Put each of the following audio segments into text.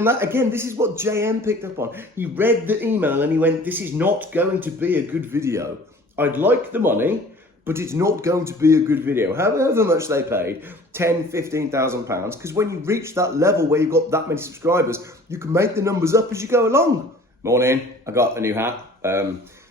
And that, again, this is what JayEmm picked up on. He read the email and he went, this is not going to be a good video. I'd like the money, but it's not going to be a good video. However much they paid, £10,000, £15,000, because when you reach that level where you've got that many subscribers, you can make the numbers up as you go along. Morning, I got a new hat.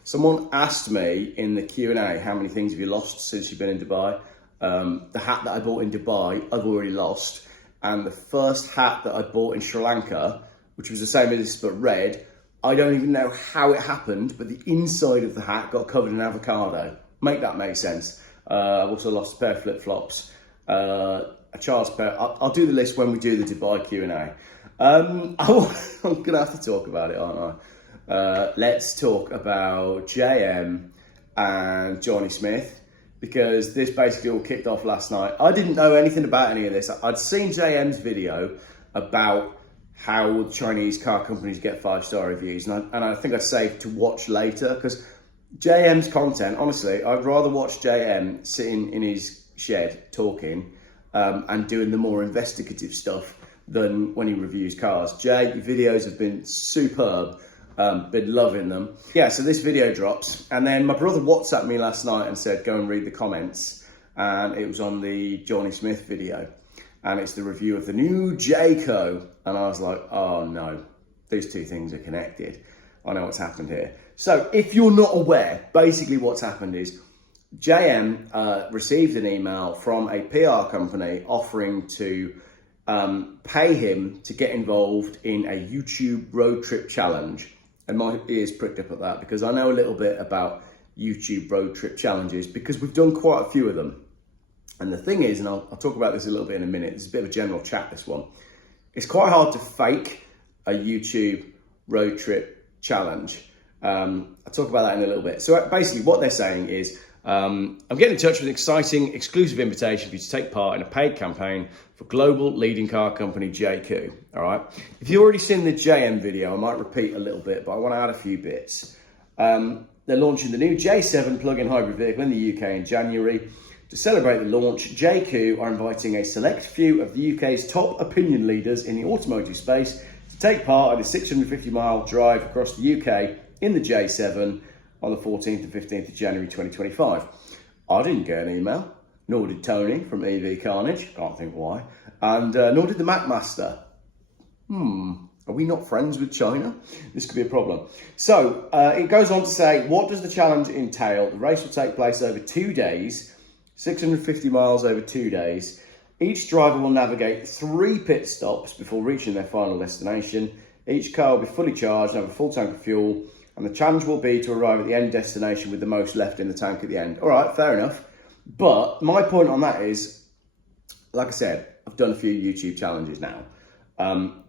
Someone asked me in the Q&A, how many things have you lost since you've been in Dubai? The hat that I bought in Dubai, I've already lost. And the first hat that I bought in Sri Lanka, which was the same as this but red, I don't even know how it happened, but the inside of the hat got covered in avocado. Make that make sense. I've also lost a pair of flip-flops, a child's pair. I'll do the list when we do the Dubai Q&A. I'm going to have to talk about it, aren't I? Let's talk about JayEmm and Johnny Smith, because this basically all kicked off last night. I didn't know anything about any of this. I'd seen JayEmm's video about how Chinese car companies get 5-star reviews, and I think I'd saved to watch later, because JayEmm's content, honestly, I'd rather watch JayEmm sitting in his shed talking and doing the more investigative stuff than when he reviews cars. Jay, your videos have been superb. Been loving them. Yeah, so this video drops, and then my brother WhatsApped me last night and said, go and read the comments, and it was on the Johnny Smith video, and it's the review of the new Jaecoo, and I was like, oh no, these two things are connected. I know what's happened here. So if you're not aware, basically what's happened is JayEmm received an email from a PR company offering to pay him to get involved in a YouTube road trip challenge. And my ears pricked up at that, because I know a little bit about YouTube road trip challenges, because we've done quite a few of them. And the thing is, and I'll talk about this a little bit in a minute, this is a bit of a general chat, this one. It's quite hard to fake a YouTube road trip challenge. I'll talk about that in a little bit. So basically what they're saying is, I'm getting in touch with an exciting exclusive invitation for you to take part in a paid campaign for global leading car company Jaecoo. All right. If you've already seen the JayEmm video, I might repeat a little bit, but I want to add a few bits. They're launching the new J7 plug-in hybrid vehicle in the UK in January. To celebrate the launch, Jaecoo are inviting a select few of the UK's top opinion leaders in the automotive space to take part in a 650-mile drive across the UK in the J7 on the 14th and 15th of January 2025. I didn't get an email, nor did Tony from EV Carnage, can't think why, and nor did the Macmaster. Are we not friends with China? This could be a problem. So it goes on to say, what does the challenge entail? The race will take place over 2 days, 650 miles over 2 days. Each driver will navigate 3 pit stops before reaching their final destination. Each car will be fully charged and have a full tank of fuel, and the challenge will be to arrive at the end destination with the most left in the tank at the end. All right, fair enough. But my point on that is, like I said, I've done a few YouTube challenges now.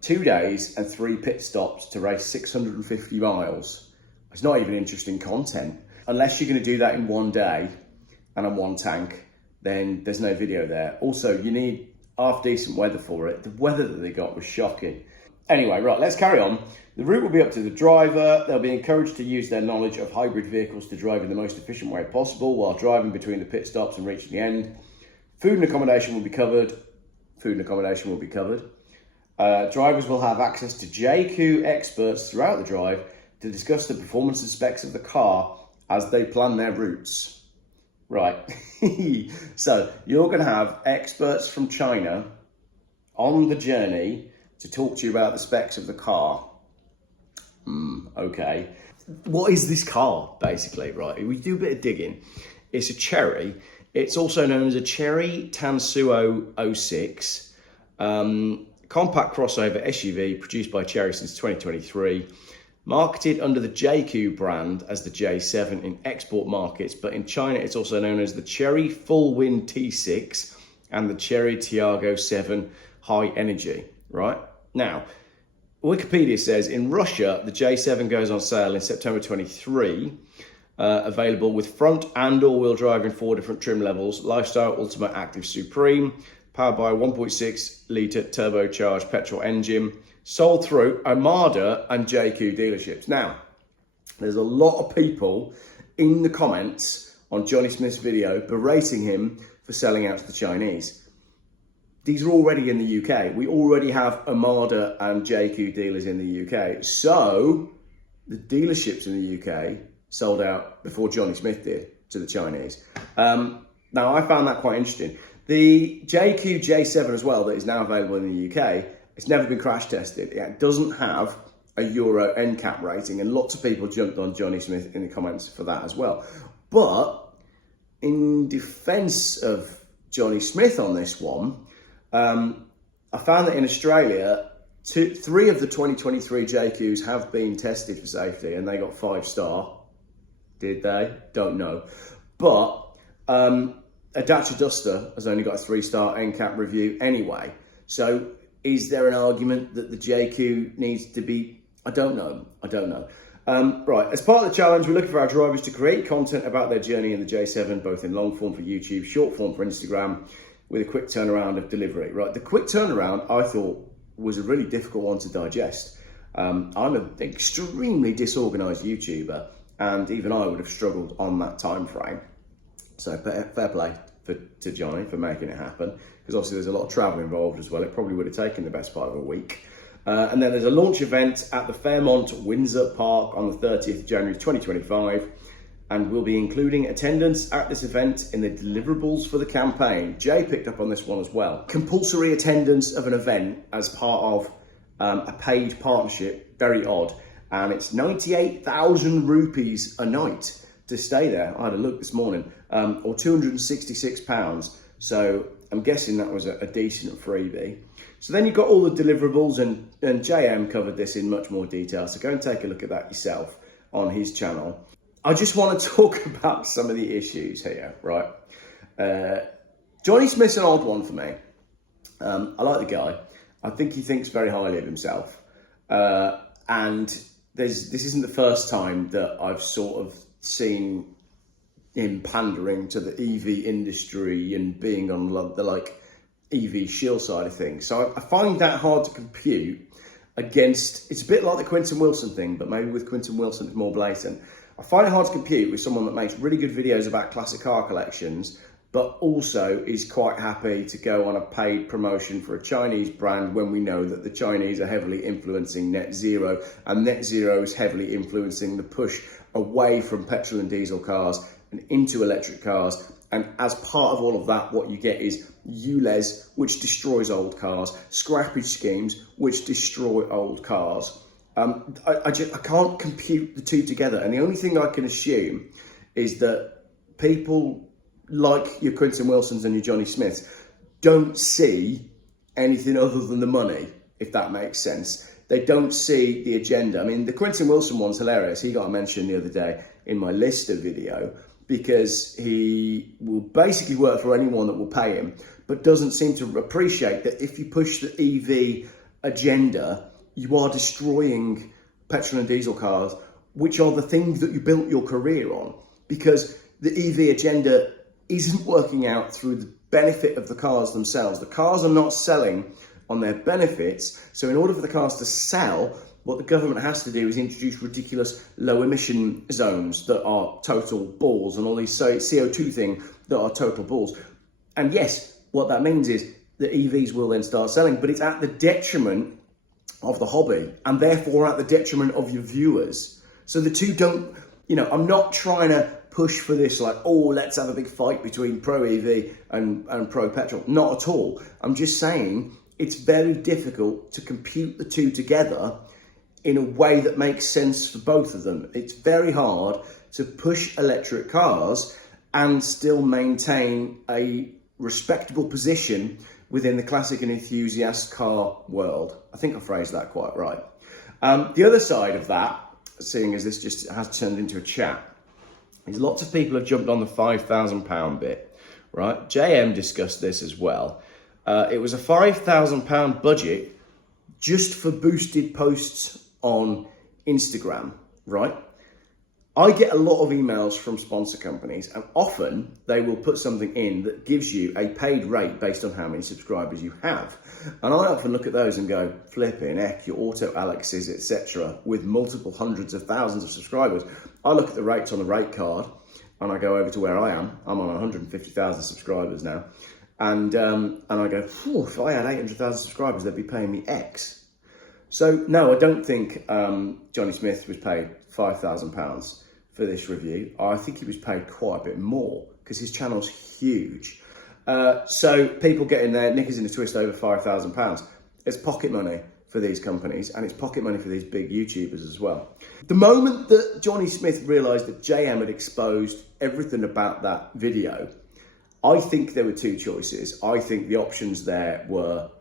2 days and 3 pit stops to race 650 miles. It's not even interesting content. Unless you're going to do that in 1 day and on 1 tank, then there's no video there. Also, you need half decent weather for it. The weather that they got was shocking. Anyway, right, let's carry on. The route will be up to the driver. They'll be encouraged to use their knowledge of hybrid vehicles to drive in the most efficient way possible while driving between the pit stops and reaching the end. Food and accommodation will be covered. Drivers will have access to Jaecoo experts throughout the drive to discuss the performance and specs of the car as they plan their routes. Right, so you're going to have experts from China on the journey to talk to you about the specs of the car. Okay. What is this car, basically, right? We do a bit of digging. It's a Chery. It's also known as a Chery Tansuo 06. Compact crossover SUV produced by Chery since 2023. Marketed under the Jaecoo brand as the J7 in export markets, but in China it's also known as the Chery Full-Wind T6 and the Chery Tiago 7 High Energy, right? Now, Wikipedia says in Russia, the J7 goes on sale in September 23, available with front and all-wheel drive in 4 different trim levels, Lifestyle, Ultimate, Active, Supreme, powered by a 1.6 litre turbocharged petrol engine, sold through Armada and Jaecoo dealerships. Now, there's a lot of people in the comments on Johnny Smith's video berating him for selling out to the Chinese. these are already in the UK. We already have Armada and Jaecoo dealers in the UK. So the dealerships in the UK sold out before Johnny Smith did to the Chinese. Now, I found that quite interesting. The Jaecoo J7 as well, that is now available in the UK, it's never been crash tested. It doesn't have a Euro NCAP rating, and lots of people jumped on Johnny Smith in the comments for that as well. But in defence of Johnny Smith on this one, I found that in Australia, 3 of the 2023 Jaekoos have been tested for safety, and they got 5-star. Did they? Don't know. But a Dacia Duster has only got a 3-star NCAP review anyway. So is there an argument that the Jaecoo needs to be? I don't know. Right, as part of the challenge, we're looking for our drivers to create content about their journey in the J7, both in long form for YouTube, short form for Instagram, with a quick turnaround of delivery. Right, the quick turnaround I thought was a really difficult one to digest. I'm an extremely disorganized YouTuber, and even I would have struggled on that time frame. So fair play to Johnny for making it happen, because obviously there's a lot of travel involved as well. It probably would have taken the best part of a week. And then there's a launch event at the Fairmont Windsor Park on the 30th of January 2025. And we'll be including attendance at this event in the deliverables for the campaign. Jay picked up on this one as well. Compulsory attendance of an event as part of a paid partnership, very odd. And it's 98,000 rupees a night to stay there. I had a look this morning, or £266. So I'm guessing that was a decent freebie. So then you've got all the deliverables, and JayEmm covered this in much more detail. So go and take a look at that yourself on his channel. I just want to talk about some of the issues here, right? Johnny Smith's an odd one for me. I like the guy. I think he thinks very highly of himself. And this isn't the first time that I've sort of seen him pandering to the EV industry and being on the EV shield side of things. So I find that hard to compute against, it's a bit like the Quinton Wilson thing, but maybe with Quinton Wilson it's more blatant. I find it hard to compute with someone that makes really good videos about classic car collections, but also is quite happy to go on a paid promotion for a Chinese brand when we know that the Chinese are heavily influencing net zero, and net zero is heavily influencing the push away from petrol and diesel cars and into electric cars. And as part of all of that, what you get is ULEZ, which destroys old cars, scrappage schemes, which destroy old cars. I can't compute the two together. And the only thing I can assume is that people like your Quinton Wilsons and your Johnny Smiths don't see anything other than the money, if that makes sense. They don't see the agenda. I mean, the Quinton Wilson one's hilarious. He got a mention the other day in my Lister video because he will basically work for anyone that will pay him, but doesn't seem to appreciate that if you push the EV agenda, you are destroying petrol and diesel cars, which are the things that you built your career on, because the EV agenda isn't working out through the benefit of the cars themselves. The cars are not selling on their benefits. So in order for the cars to sell, what the government has to do is introduce ridiculous low emission zones that are total balls, and all these CO2 things that are total balls. And yes, what that means is that EVs will then start selling, but it's at the detriment of the hobby, and therefore at the detriment of your viewers. So the two don't, I'm not trying to push for this let's have a big fight between pro EV and pro petrol. Not at all. I'm just saying it's very difficult to compute the two together in a way that makes sense for both of them. It's very hard to push electric cars and still maintain a respectable position within the classic and enthusiast car world. I think I phrased that quite right. The other side of that, seeing as this just has turned into a chat, is lots of people have jumped on the £5,000 bit, right? JayEmm discussed this as well. It was a £5,000 budget just for boosted posts on Instagram, right? I get a lot of emails from sponsor companies, and often they will put something in that gives you a paid rate based on how many subscribers you have. And I often look at those and go, flipping heck, your Auto Alexes, etc., with multiple hundreds of thousands of subscribers. I look at the rates on the rate card and I go over to where I am. I'm on 150,000 subscribers now. And I go, "Phew, if I had 800,000 subscribers, they'd be paying me X." So no, I don't think Johnny Smith was paid £5,000 for this review. I think he was paid quite a bit more because his channel's huge. So people getting their knickers in a twist over £5,000. It's pocket money for these companies, and it's pocket money for these big YouTubers as well. The moment that Johnny Smith realised that JayEmm had exposed everything about that video, I think there were two choices. I think the options there were,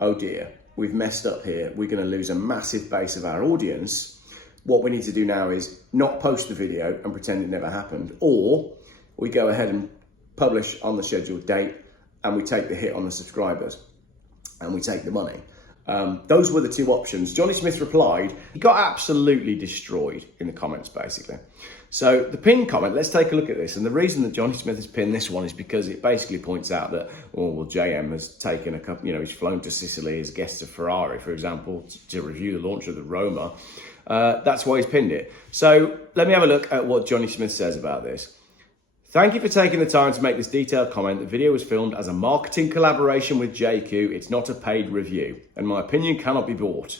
oh dear, we've messed up here. We're going to lose a massive base of our audience. What we need to do now is not post the video and pretend it never happened, or we go ahead and publish on the scheduled date and we take the hit on the subscribers and we take the money. Those were the two options. Johnny Smith replied. He got absolutely destroyed in the comments, basically. So the pinned comment, let's take a look at this. And the reason that Johnny Smith has pinned this one is because it basically points out that, oh, well, JayEmm has taken a couple, he's flown to Sicily as guest of Ferrari, for example, to review the launch of the Roma. That's why he's pinned it. So let me have a look at what Johnny Smith says about this. Thank you for taking the time to make this detailed comment. The video was filmed as a marketing collaboration with Jaecoo. It's not a paid review, and my opinion cannot be bought.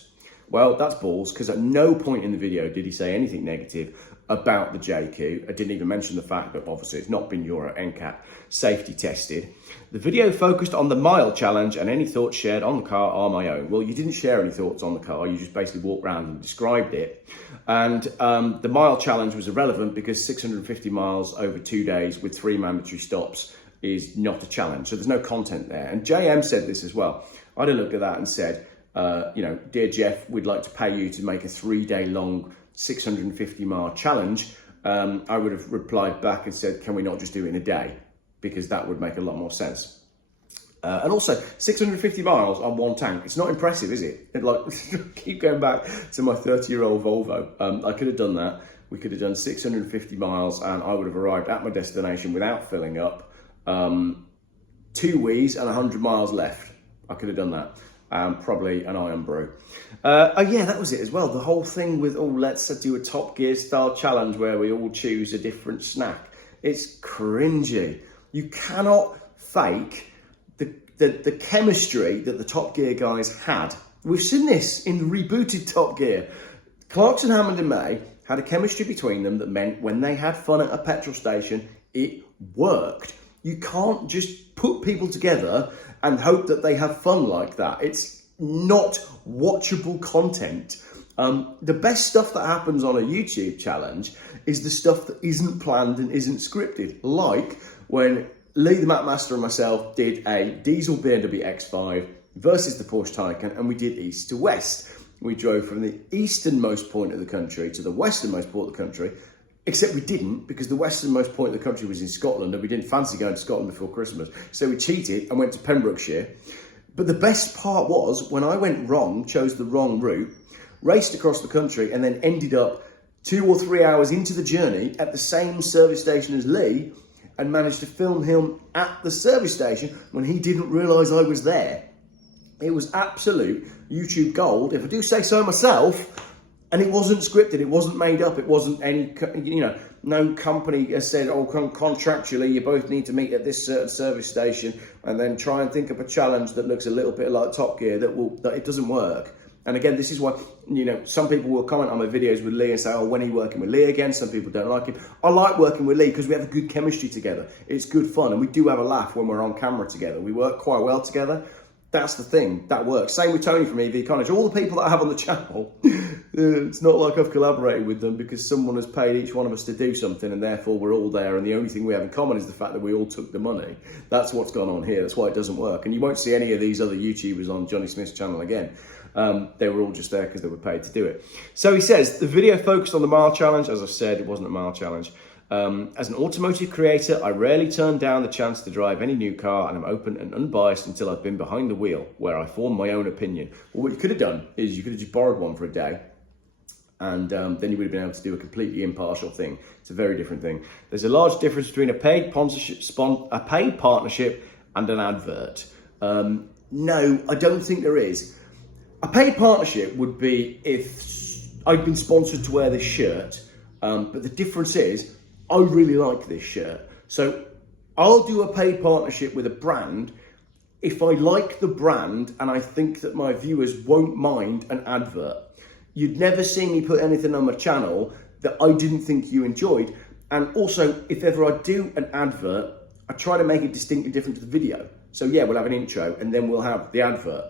Well, that's balls, because at no point in the video did he say anything negative about the Jaecoo. I didn't even mention the fact that obviously it's not been Euro NCAP safety tested. The video focused on the mile challenge, and any thoughts shared on the car are my own. Well, you didn't share any thoughts on the car. You just basically walked around and described it. And the mile challenge was irrelevant because 650 miles over 2 days with 3 mandatory stops is not a challenge. So there's no content there. And JayEmm said this as well. I did look at that and said, dear Geoff, we'd like to pay you to make a 3-day long 650 mile challenge. I would have replied back and said, can we not just do it in a day? Because that would make a lot more sense. And also 650 miles on one tank. It's not impressive, is it? Keep going back to my 30-year-old Volvo. I could have done that. We could have done 650 miles and I would have arrived at my destination without filling up. 2 wheeze and 100 miles left. I could have done that. Probably an iron brew. Oh yeah, that was it as well. The whole thing with, let's do a Top Gear style challenge where we all choose a different snack. It's cringy. You cannot fake the chemistry that the Top Gear guys had. We've seen this in the rebooted Top Gear. Clarkson, Hammond and May had a chemistry between them that meant when they had fun at a petrol station, it worked. You can't just put people together and hope that they have fun like that. It's not watchable content. The best stuff that happens on a YouTube challenge is the stuff that isn't planned and isn't scripted. Like when Lee the Map Master and myself did a diesel BMW X5 versus the Porsche Taycan, and we did east to west. We drove from the easternmost point of the country to the westernmost point of the country, except we didn't, because the westernmost point of the country was in Scotland and we didn't fancy going to Scotland before Christmas. So we cheated and went to Pembrokeshire. But the best part was when I went wrong, chose the wrong route, raced across the country and then ended up 2 or 3 hours into the journey at the same service station as Lee and managed to film him at the service station when he didn't realise I was there. It was absolute YouTube gold, if I do say so myself. And it wasn't scripted, it wasn't made up, it wasn't any, no company has said, contractually, you both need to meet at this certain service station and then try and think up a challenge that looks a little bit like Top Gear that it doesn't work. And again, this is why, some people will comment on my videos with Lee and say, when are you working with Lee again? Some people don't like him. I like working with Lee because we have a good chemistry together. It's good fun and we do have a laugh when we're on camera together. We work quite well together. That's the thing, that works. Same with Tony from EV Carnage. All the people that I have on the channel, it's not like I've collaborated with them because someone has paid each one of us to do something and therefore we're all there and the only thing we have in common is the fact that we all took the money. That's what's gone on here, that's why it doesn't work. And you won't see any of these other YouTubers on Johnny Smith's channel again. They were all just there because they were paid to do it. So he says, the video focused on the mile challenge. As I've said, it wasn't a mile challenge. As an automotive creator, I rarely turn down the chance to drive any new car and I'm open and unbiased until I've been behind the wheel, where I form my own opinion. Well, what you could have done is you could have just borrowed one for a day and then you would have been able to do a completely impartial thing. It's a very different thing. There's a large difference between a paid partnership and an advert. No, I don't think there is. A paid partnership would be if I'd been sponsored to wear this shirt, but the difference is, I really like this shirt. So I'll do a paid partnership with a brand if I like the brand and I think that my viewers won't mind an advert. You'd never see me put anything on my channel that I didn't think you enjoyed. And also, if ever I do an advert, I try to make it distinctly different to the video. So yeah, we'll have an intro and then we'll have the advert.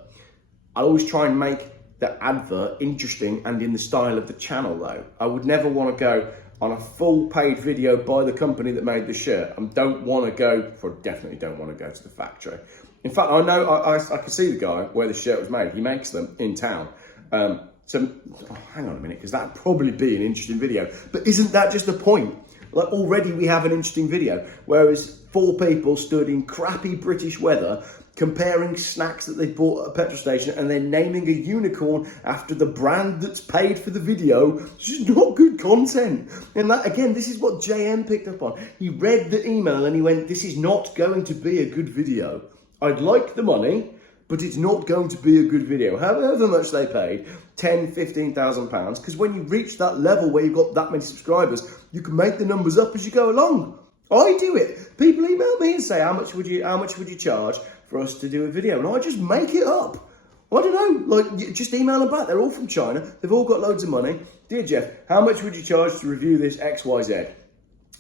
I always try and make the advert interesting and in the style of the channel though. I would never want to go on a full paid video by the company that made the shirt and definitely don't want to go to the factory. In fact, I know, I can see the guy where the shirt was made. He makes them in town. Hang on a minute, because that'd probably be an interesting video. But isn't that just the point? Like already we have an interesting video, whereas 4 people stood in crappy British weather comparing snacks that they bought at a petrol station and then naming a unicorn after the brand that's paid for the video. It's just not good content. And that, again, this is what JayEmm picked up on. He read the email and he went, this is not going to be a good video. I'd like the money, but it's not going to be a good video. However much they paid, £10,000–15,000, because when you reach that level where you've got that many subscribers, you can make the numbers up as you go along. I do it. People email me and say, how much would you charge for us to do a video? And I just make it up. I don't know, like, just email them back. They're all from China. They've all got loads of money. Dear Geoff, how much would you charge to review this XYZ?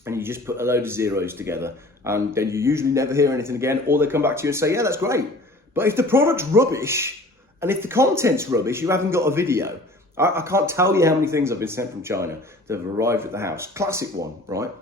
And you just put a load of zeros together. And then you usually never hear anything again, or they come back to you and say, yeah, that's great. But if the product's rubbish, and if the content's rubbish, you haven't got a video. I can't tell you how many things I've been sent from China that have arrived at the house. Classic one, right?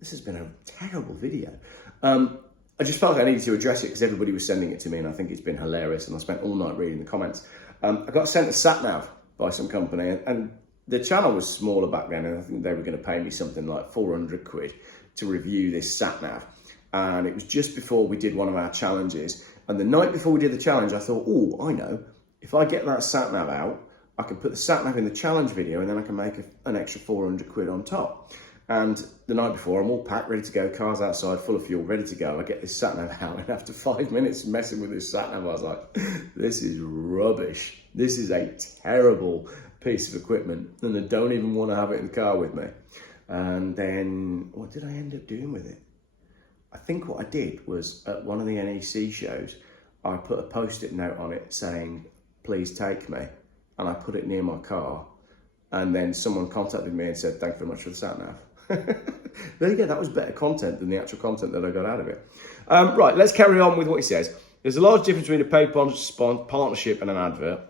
This has been a terrible video. I just felt like I needed to address it because everybody was sending it to me and I think it's been hilarious and I spent all night reading the comments. I got sent a sat-nav by some company and the channel was smaller back then and I think they were going to pay me something like 400 quid to review this sat-nav. And it was just before we did one of our challenges. And the night before we did the challenge, I thought, oh, I know. If I get that sat-nav out, I can put the sat-nav in the challenge video and then I can make an extra 400 quid on top. And the night before, I'm all packed, ready to go, cars outside, full of fuel, ready to go. I get this sat-nav out and after 5 minutes messing with this sat-nav, I was like, this is rubbish. This is a terrible piece of equipment and I don't even want to have it in the car with me. And then what did I end up doing with it? I think what I did was at one of the NEC shows, I put a post-it note on it saying, please take me. And I put it near my car. And then someone contacted me and said, thank you very much for the sat-nav. There you go, that was better content than the actual content that I got out of it. Right, let's carry on with what he says. There's a large difference between a paid partnership and an advert.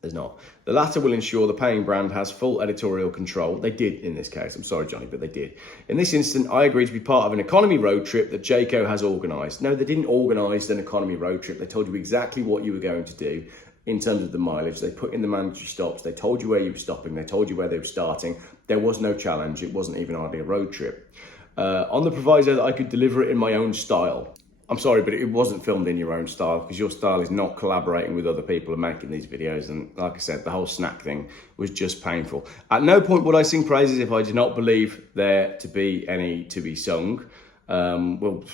There's not. The latter will ensure the paying brand has full editorial control. They did in this case. I'm sorry, Johnny, but they did. In this instance, I agreed to be part of an economy road trip that Jaecoo has organised. No, they didn't organise an economy road trip. They told you exactly what you were going to do in terms of the mileage. They put in the mandatory stops. They told you where you were stopping. They told you where they were starting. There was no challenge. It wasn't even hardly a road trip. On the proviso that I could deliver it in my own style. I'm sorry, but it wasn't filmed in your own style because your style is not collaborating with other people and making these videos. And like I said, the whole snack thing was just painful. At no point would I sing praises if I did not believe there to be any to be sung. Well,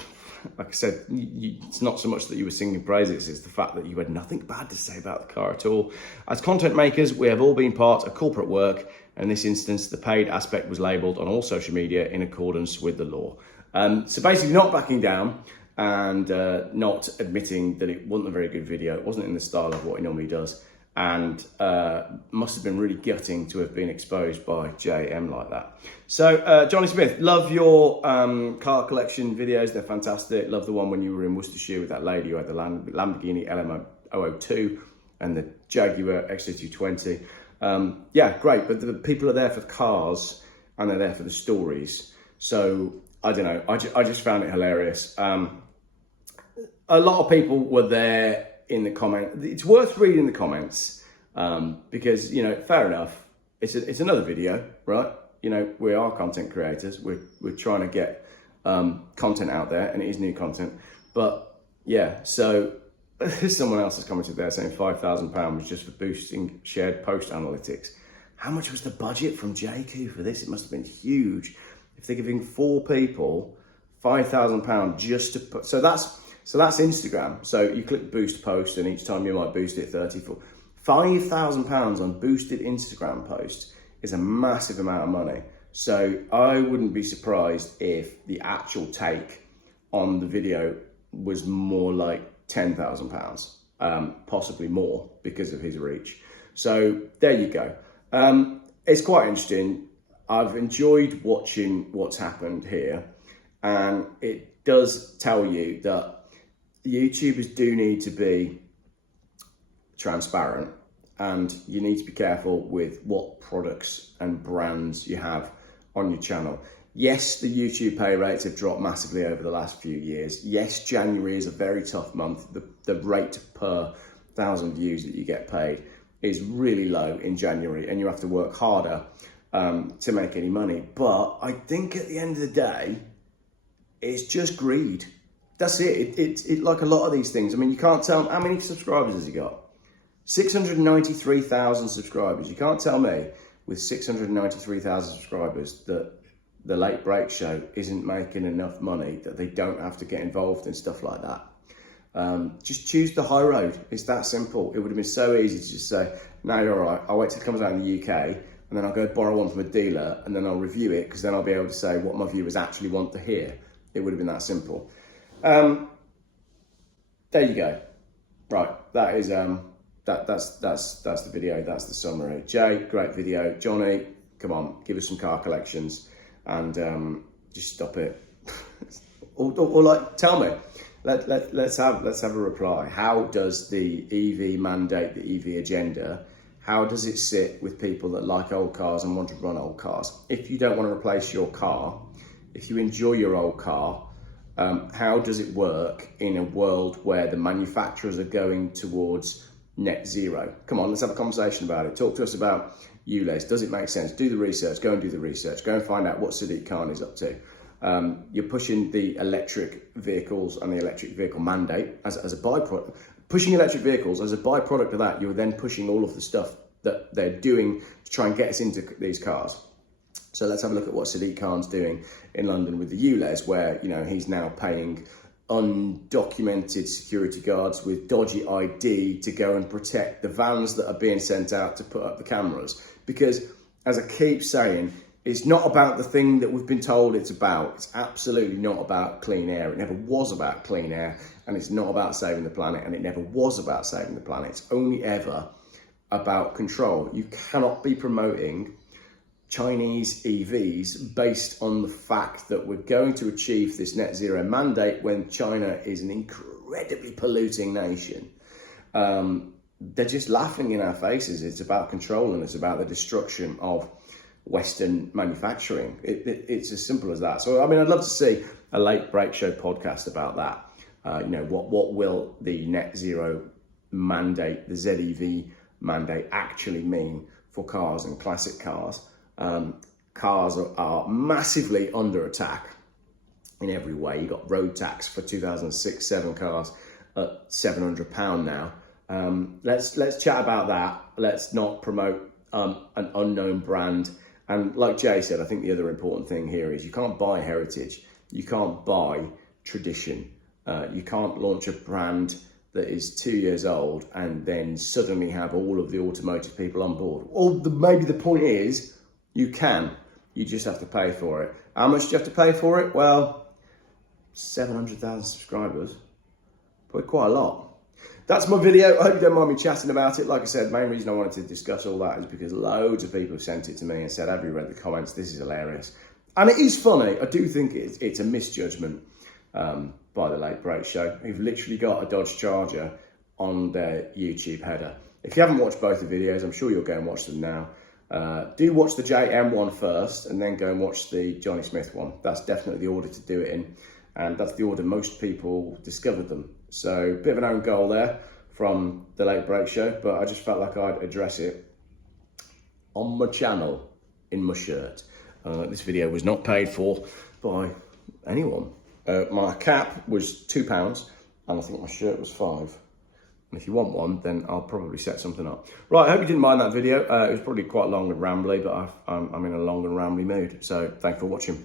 like I said, it's not so much that you were singing praises, it's the fact that you had nothing bad to say about the car at all. As content makers, we have all been part of corporate work. And in this instance, the paid aspect was labelled on all social media in accordance with the law. So basically not backing down and not admitting that it wasn't a very good video. It wasn't in the style of what he normally does. And must have been really gutting to have been exposed by JayEmm like that. So Johnny Smith, love your car collection videos. They're fantastic. Love the one when you were in Worcestershire with that lady who had the Lamborghini LM002 and the Jaguar XC220. Yeah, great. But the people are there for the cars and they're there for the stories. So I don't know. I just found it hilarious. A lot of people were there in the comment. It's worth reading the comments because, you know, fair enough. It's another video, right? You know, we are content creators. We're trying to get content out there, and it is new content. But yeah, so someone else has commented there saying £5,000 was just for boosting shared post analytics. How much was the budget from Jaecoo for this? It must have been huge. If they're giving 4 people £5,000 just to put, so that's Instagram. So you click boost post and each time you might boost it 34. £5,000 on boosted Instagram posts is a massive amount of money. So I wouldn't be surprised if the actual take on the video was more like £10,000, possibly more because of his reach. So there you go. It's quite interesting. I've enjoyed watching what's happened here, and it does tell you that YouTubers do need to be transparent, and you need to be careful with what products and brands you have on your channel. Yes, the YouTube pay rates have dropped massively over the last few years. Yes, January is a very tough month. The rate per 1,000 views that you get paid is really low in January, and you have to work harder to make any money. But I think at the end of the day, it's just greed. That's it. It's like a lot of these things. I mean, you can't tell, how many subscribers has he got? 693,000 subscribers. You can't tell me with 693,000 subscribers that the Late Break Show isn't making enough money, that they don't have to get involved in stuff like that. Just choose the high road. It's that simple. It would have been so easy to just say, no, you're all right. I'll wait till it comes out in the UK, and then I'll go borrow one from a dealer, and then I'll review it, because then I'll be able to say what my viewers actually want to hear. It would have been that simple. There you go. Right, that is that's the video. That's the summary. Jay, great video. Johnny, come on, give us some car collections, and just stop it. or like, tell me. Let's have a reply. How does the EV mandate, the EV agenda, how does it sit with people that like old cars and want to run old cars? If you don't want to replace your car, if you enjoy your old car, how does it work in a world where the manufacturers are going towards net zero? Come on, let's have a conversation about it. Talk to us about ULEZ. Does it make sense? Do the research. Go and do the research. Go and find out what Sadiq Khan is up to. You're pushing the electric vehicles and the electric vehicle mandate as a byproduct. Pushing electric vehicles as a byproduct of that, you're then pushing all of the stuff that they're doing to try and get us into these cars. So let's have a look at what Sadiq Khan's doing in London with the ULEZ, where, you know, he's now paying undocumented security guards with dodgy ID to go and protect the vans that are being sent out to put up the cameras. Because, as I keep saying, it's not about the thing that we've been told it's about. It's absolutely not about clean air. It never was about clean air, and it's not about saving the planet, and it never was about saving the planet. It's only ever about control. You cannot be promoting Chinese EVs based on the fact that we're going to achieve this net zero mandate when China is an incredibly polluting nation. They're just laughing in our faces. It's about control, and it's about the destruction of Western manufacturing. It's as simple as that. So, I mean, I'd love to see a Late Break Show podcast about that. You know, what will the net zero mandate, the ZEV mandate, actually mean for cars and classic cars? Cars are massively under attack in every way. You got road tax for 2006-7 cars at £700 now. Let's chat about that. Let's not promote an unknown brand. And like Jay said, I think the other important thing here is you can't buy heritage. You can't buy tradition. You can't launch a brand that is 2 years old and then suddenly have all of the automotive people on board. Or maybe the point is, you can. You just have to pay for it. How much do you have to pay for it? Well, 700,000 subscribers. Probably quite a lot. That's my video. I hope you don't mind me chatting about it. Like I said, the main reason I wanted to discuss all that is because loads of people have sent it to me and said, have you read the comments? This is hilarious. And it is funny. I do think it's a misjudgment by the Late Break Show, who've literally got a Dodge Charger on their YouTube header. If you haven't watched both the videos, I'm sure you'll go and watch them now. Do watch the JayEmm one first, and then go and watch the Johnny Smith one. That's definitely the order to do it in, and that's the order most people discovered them. So, bit of an own goal there from the Late Break Show, but I just felt like I'd address it on my channel in my shirt. This video was not paid for by anyone. My cap was £2, and I think my shirt was £5. And if you want one, then I'll probably set something up. Right, I hope you didn't mind that video. It was probably quite long and rambly, but I'm in a long and rambly mood. So thanks for watching.